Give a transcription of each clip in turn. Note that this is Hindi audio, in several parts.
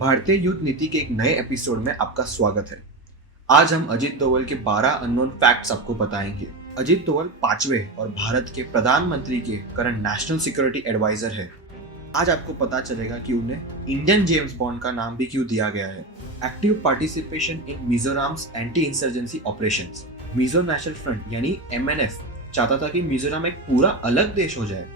भारतीय युद्ध नीति के एक नए एपिसोड में आपका स्वागत है। आज हम अजीत डोवल के 12 अननोन फैक्ट्स आपको बताएंगे। अजीत डोवल 5वें और भारत के प्रधानमंत्री के करंट नेशनल सिक्योरिटी एडवाइजर है। आज आपको पता चलेगा कि उन्हें इंडियन जेम्स बॉन्ड का नाम भी क्यों दिया गया है। Active participation in Mizoram's anti insurgency operations. Mizo National Front यानी MNF चाहता था कि मिजोरम एक पूरा अलग देश हो जाए।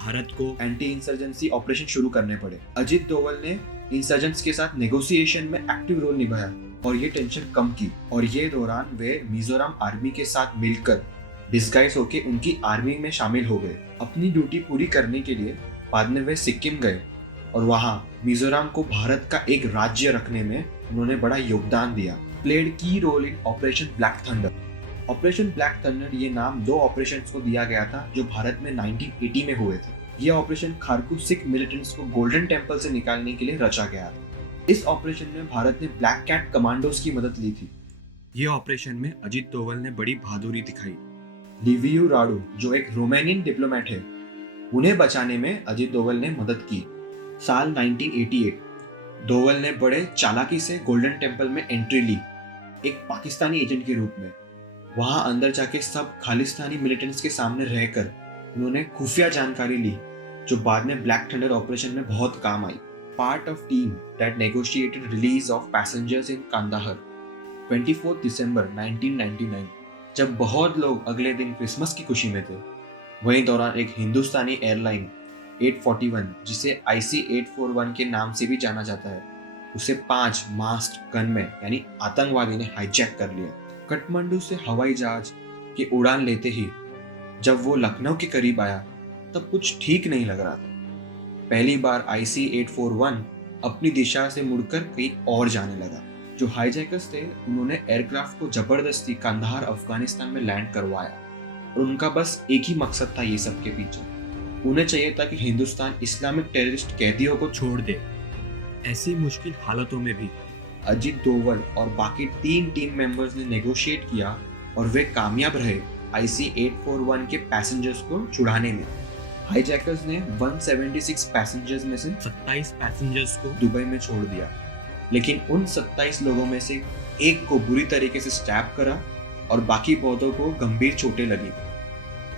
भारत को एंटी इंसर्जेंसी ऑपरेशन शुरू करने पड़े। अजीत डोवल ने इंसर्जेंट्स के साथ नेगोशिएशन में एक्टिव रोल निभाया और ये टेंशन कम की। और ये दौरान वे मिजोरम आर्मी के साथ मिलकर डिस्गाइज होके उनकी आर्मी में शामिल हो गए। अपनी ड्यूटी पूरी करने के लिए बाद में वे सिक्किम गए और वहाँ मिजोरम को भारत का एक राज्य रखने में उन्होंने बड़ा योगदान दिया। Played key role in operation black thunder. Operation black thunder ये नाम दो ऑपरेशंस को दिया गया था जो भारत में 1980 में हुए थे। ये ऑपरेशन खारकू सिख मिलिटेंट्स को गोल्डन टेम्पल से निकालने के लिए रचा गया था। इस ऑपरेशन में भारत ने ब्लैक कैट कमांडोज की मदद ली थी। ये ऑपरेशन में अजीत डोवल ने बड़ी बहादुरी दिखाई। लिवियू राडू जो एक रोमानियन डिप्लोमेट है, उन्हें बचाने में अजीत डोवल ने मदद की। साल 1988 डोवल ने बड़े चालाकी से गोल्डन टेम्पल में एंट्री ली, एक पाकिस्तानी एजेंट के रूप में। वहां अंदर जाके सब खालिस्तानी मिलिटेंट्स के सामने रहकर उन्होंने खुफिया जानकारी ली जो बाद में ब्लैक थंडर ऑपरेशन में बहुत काम आई। Part of team that negotiated release of passengers in Kandahar 24 December 1999। जब बहुत लोग अगले दिन क्रिसमस की खुशी में थे, वहीं दौरान एक हिंदुस्तानी एयरलाइन 841 जिसे IC-841 के नाम से भी जाना जाता है, उसे 5 मास्क्ड गनमैन यानी आतंकवादी ने हाईजैक कर लिया। काठमांडू से हवाई जहाज की उड़ान लेते ही जब वो लखनऊ के करीब आया तब कुछ ठीक नहीं लग रहा था। पहली बार IC-841 अपनी दिशा से मुड़कर कहीं और जाने लगा। जो हाईजैकर्स थे उन्होंने एयरक्राफ्ट को जबरदस्ती कंधार अफगानिस्तान में लैंड करवाया और उनका बस एक ही मकसद था ये सब के पीछे। उन्हें चाहिए था कि हिंदुस्तान इस्लामिक टेररिस्ट कैदियों को छोड़ दे। ऐसी मुश्किल हालतों में भी अजीत डोवल और बाकी 3 टीम मेंबर्स ने नेगोशिएट किया और वे कामयाब रहे IC-841 के पैसेंजर्स को छुड़ाने में। हाईजैकर्स ने 176 पैसेंजर्स में से 27 पैसेंजर्स को दुबई में छोड़ दिया, लेकिन उन 27 लोगों में से एक को बुरी तरीके से स्टैप करा और बाकी बहुतों को गंभीर चोटें लगी।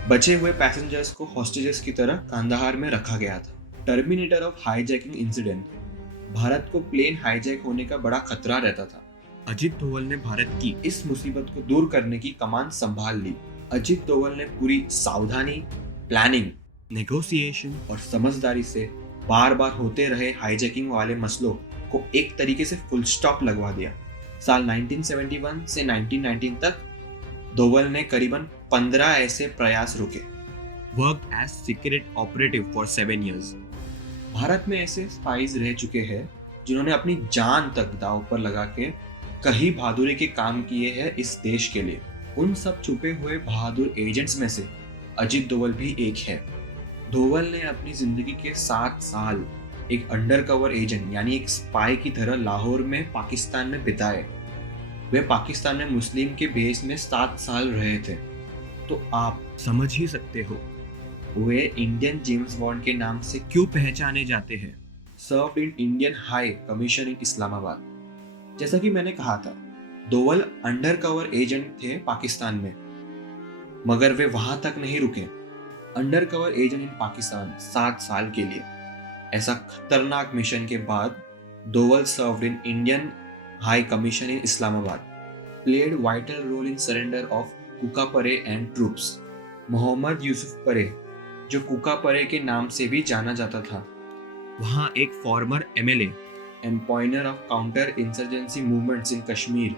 बचे हुए पैसेंजर्स को हॉस्टेजेस की तरह कांदाहार में रखा गया था। Terminator of hijacking incident. Bharat को प्लेन हाईजैक होने का बड़ा खतरा रहता था। अजीत डोवल ने भारत की इस मुसीबत को दूर करने की कमान संभाल ली। अजीत डोवल ने पूरी सावधानी, प्लानिंग, नेगोशिएशन और समझदारी से बार बार होते रहे हाईजैकिंग वाले मसलों को एक तरीके से फुल स्टॉप लगवा दिया। साल 1971 से 1919 तक डोवल ने करीबन 15 ऐसे प्रयास रोके। Work as secret operative for 7 years। भारत में ऐसे स्पाइज रह चुके हैं जिन्होंने अपनी जान तक दांव पर लगा के कहीं बहादुरी के काम किए हैं इस देश के लिए। उन सब छुपे हुए बहादुर एजेंट्स में से अजीत डोवल भी एक है। डोवल ने अपनी जिंदगी के 7 साल एक अंडरकवर एजेंट यानी एक स्पाई की तरह लाहौर में पाकिस्तान में बिताए। वे पाकिस्तान में मुस्लिम के बेस में 7 साल रहे थे। तो आप समझ ही सकते हो वे इंडियन जेम्स बॉन्ड के नाम से क्यों पहचाने जाते हैं। Served in Indian high commission in Islamabad. जैसा कि मैंने कहा था, डोवल अंडरकवर एजेंट थे पाकिस्तान में, मगर वे वहां तक नहीं रुके। अंडरकवर एजेंट इन पाकिस्तान 7 साल के लिए। ऐसा खतरनाक मिशन के बाद Doval served in Indian high commission in Islamabad, played vital role in surrender of Kuka Parray and troops. Mohammad Yusuf परे, जो कुका परे के नाम से भी जाना जाता था, वहाँ एक former MLA and pioneer of counter insurgency movements in Kashmir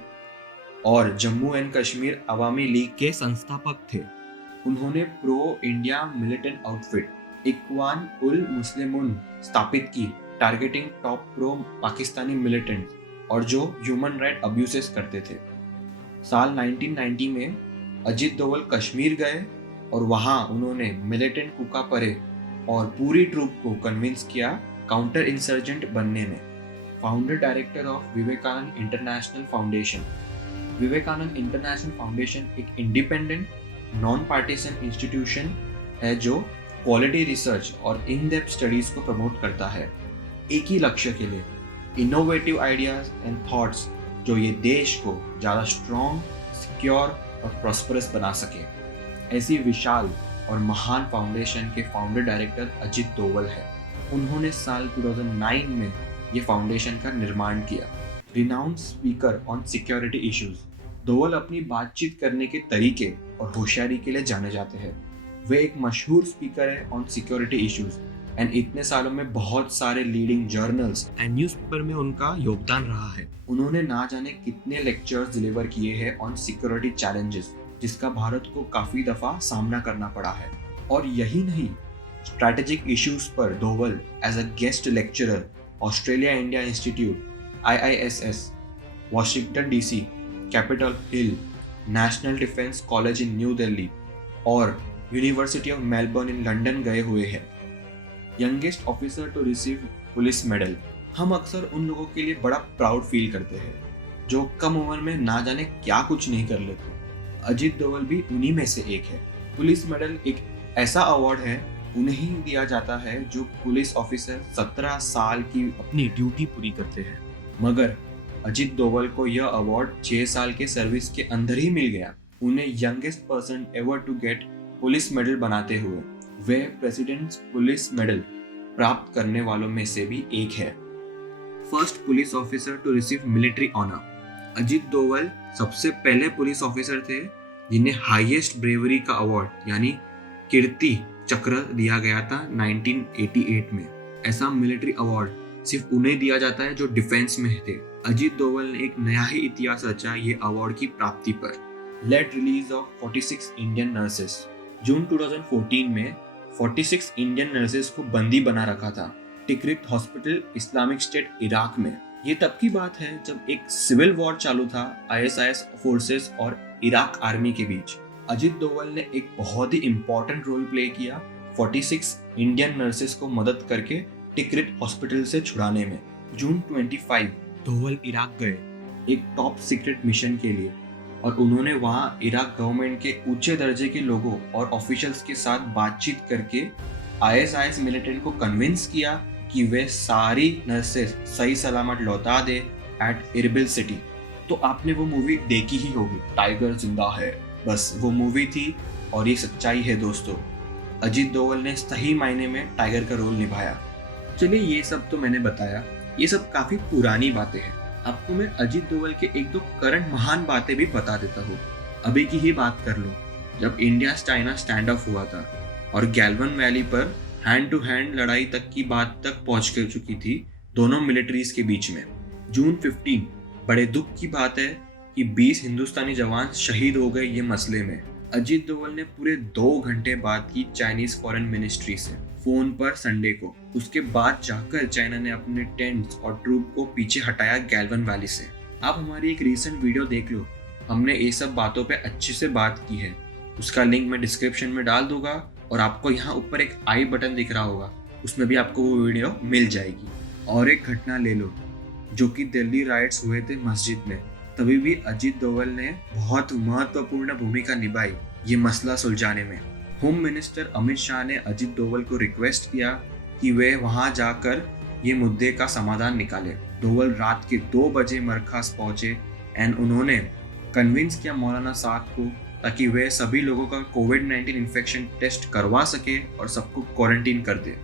और जम्मू एंड कश्मीर अवामी लीग के संस्थापक थे। उन्होंने pro India militant outfit Ikhwan ul Muslimoon स्थापित की, targeting top pro Pakistani militant और जो ह्यूमन राइट अब्यूसेस करते थे। साल 1990 में अजीत डोवल कश्मीर गए और वहां उन्होंने मिलिटेंट कुका परे और पूरी ट्रूप को कन्विंस किया काउंटर इंसर्जेंट बनने में। Founder director of Vivekananda international foundation. Vivekananda international foundation एक इंडिपेंडेंट नॉन पार्टीसन इंस्टीट्यूशन है जो क्वालिटी रिसर्च और इन डेप्थ स्टडीज को प्रमोट करता है एक ही लक्ष्य के लिए, इनोवेटिव आइडियाज एंड थॉट्स जो ये देश को ज़्यादा स्ट्रॉन्ग, सिक्योर और प्रॉस्परस बना सके। ऐसी विशाल और महान फाउंडेशन के फाउंडर डायरेक्टर अजित दोवल है। उन्होंने साल 2009 में ये फाउंडेशन का निर्माण किया। Renowned speaker on security issues, Doval अपनी बातचीत करने के तरीके और होशियारी के लिए जाने जाते हैं। वे एक मशहूर स्पीकर है ऑन सिक्योरिटी इश्यूज एंड इतने सालों में बहुत सारे लीडिंग जर्नल्स एंड न्यूज़पेपर में उनका योगदान रहा है। उन्होंने ना जाने कितने लेक्चर्स डिलीवर किए हैं ऑन सिक्योरिटी चैलेंजेस, जिसका भारत को काफी दफा सामना करना पड़ा है। और यही नहीं, स्ट्रैटेजिक इश्यूज पर Doval as a guest lecturer Australia India institute, IISS, Washington DC, Capitol Hill, National Defence College in New Delhi और University of Melbourne in London गए हुए हैं। Youngest officer to receive police medal, हम अक्सर उन लोगों के लिए बड़ा प्राउड फील करते हैं जो कम उम्र में ना जाने क्या कुछ नहीं कर लेते। अजित दोवल भी उन्हीं में से एक है। पुलिस मेडल एक ऐसा अवार्ड है, उन्हें ही दिया जाता है जो पुलिस ऑफिसर 17 साल की अपनी ड्यूटी पूरी करते हैं। मगर अजित दोवल को यह अवार्ड 6 साल के सर्विस के अंदर ही मिल गया। उन्हें youngest person ever to get police medal बनाते हुए वे प्रेसिडेंट्स पुलिस मेडल प्राप्त करने वालों में से भी एक है। First police officer to receive military honour, Ajit Doval सबसे पहले पुलिस ऑफिसर थे जिन्हें हाईएस्ट ब्रेवरी का अवार्ड यानी कीर्ति चक्र दिया गया था 1988 में। ऐसा मिलिट्री अवार्ड सिर्फ उन्हें दिया जाता है जो डिफेंस में थे। अजित दोवल ने एक नया ही इतिहास रचा ये अवार्ड की प्राप्ति पर। Late release of 46 Indian nurses, June 2014 में 46 इंडियन नर्सेस को बंदी बना रखा था टिक्रिट हॉस्पिटल, इस्लामिक स्टेट इराक में। ये तब की बात है जब एक सिविल वॉर चालू था ISIS फोर्सेस और इराक आर्मी के बीच। अजित दोवल ने एक बहुत ही इंपॉर्टेंट रोल प्ले किया 46 इंडियन नर्सेस को मदद करके टिक्रिट हॉस्पिटल से छुड़ाने में। जून 25 दोवल इराक गए एक टॉप सीक्रेट मिशन के लिए और उन्होंने वहां इराक गवर्नमेंट के ऊंचे दर्जे के लोगों और ऑफिशियल्स के साथ बातचीत करके ISIS मिलिटेंट को कन्विंस किया कि वे सारी नर्सेस सही सलामत लौटा दे एट इरबिल सिटी। तो आपने वो मूवी देखी ही होगी, टाइगर जिंदा है। बस वो मूवी थी और ये सच्चाई है दोस्तों। अजित दोवल ने सही मायने में टाइगर का रोल निभाया। चलिए ये सब तो मैंने बताया, ये सब काफी पुरानी बातें हैं। आपको मैं अजित दोवल के एक दो करंट महान बातें भी बता देता हूँ। अभी की ही बात कर लो, जब इंडिया चाइना स्टैंड ऑफ हुआ था और गैल्वन वैली पर हैंड टू हैंड लड़ाई तक की बात तक पहुंच कर चुकी थी दोनों मिलिट्रीज के बीच में। जून 15 बड़े दुख की बात है कि 20 हिंदुस्तानी जवान शहीद हो गए ये मसले में। अजित दोवल ने पूरे 2 घंटे बात की चाइनीज फॉरेन मिनिस्ट्री से फोन पर संडे को। उसके बाद जाकर चाइना ने अपने टेंट्स और ट्रूप को पीछे हटाया गैल्वन वैली से। आप हमारी एक रीसेंट वीडियो देख लो, हमने ये सब बातों पे अच्छे से बात की है। उसका लिंक मैं डिस्क्रिप्शन में डाल दूंगा और आपको यहाँ ऊपर एक आई बटन दिख रहा होगा, उसमें भी आपको वो वीडियो मिल जाएगी। और एक घटना ले लो जो कि दिल्ली राइट्स हुए थे मस्जिद में, तभी भी अजित दोवल ने बहुत महत्वपूर्ण भूमिका निभाई ये मसला सुलझाने में। होम मिनिस्टर अमित शाह ने अजित दोवल को रिक्वेस्ट किया कि वे वहां जाकर ये मुद्दे का समाधान निकाले। दोवल रात के 2 बजे मरकाज पहुंचे एंड उन्होंने कन्विंस किया मौलाना साहब को ताकि वे सभी लोगों का कोविड-19 इन्फेक्शन टेस्ट करवा सके और सबको क्वारंटीन कर दे।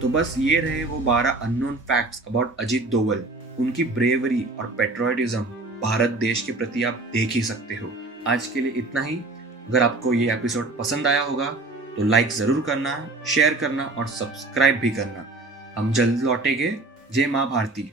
तो बस ये रहे वो 12 unknown facts about Ajit Doval. उनकी ब्रेवरी और पेट्रियटिज्म भारत देश के प्रति आप देख ही सकते हो। आज के लिए इतना ही। अगर आपको ये एपिसोड पसंद आया होगा तो लाइक जरूर करना, शेयर करना और सब्सक्राइब भी करना। हम जल्द लौटेंगे। जय माँ भारती।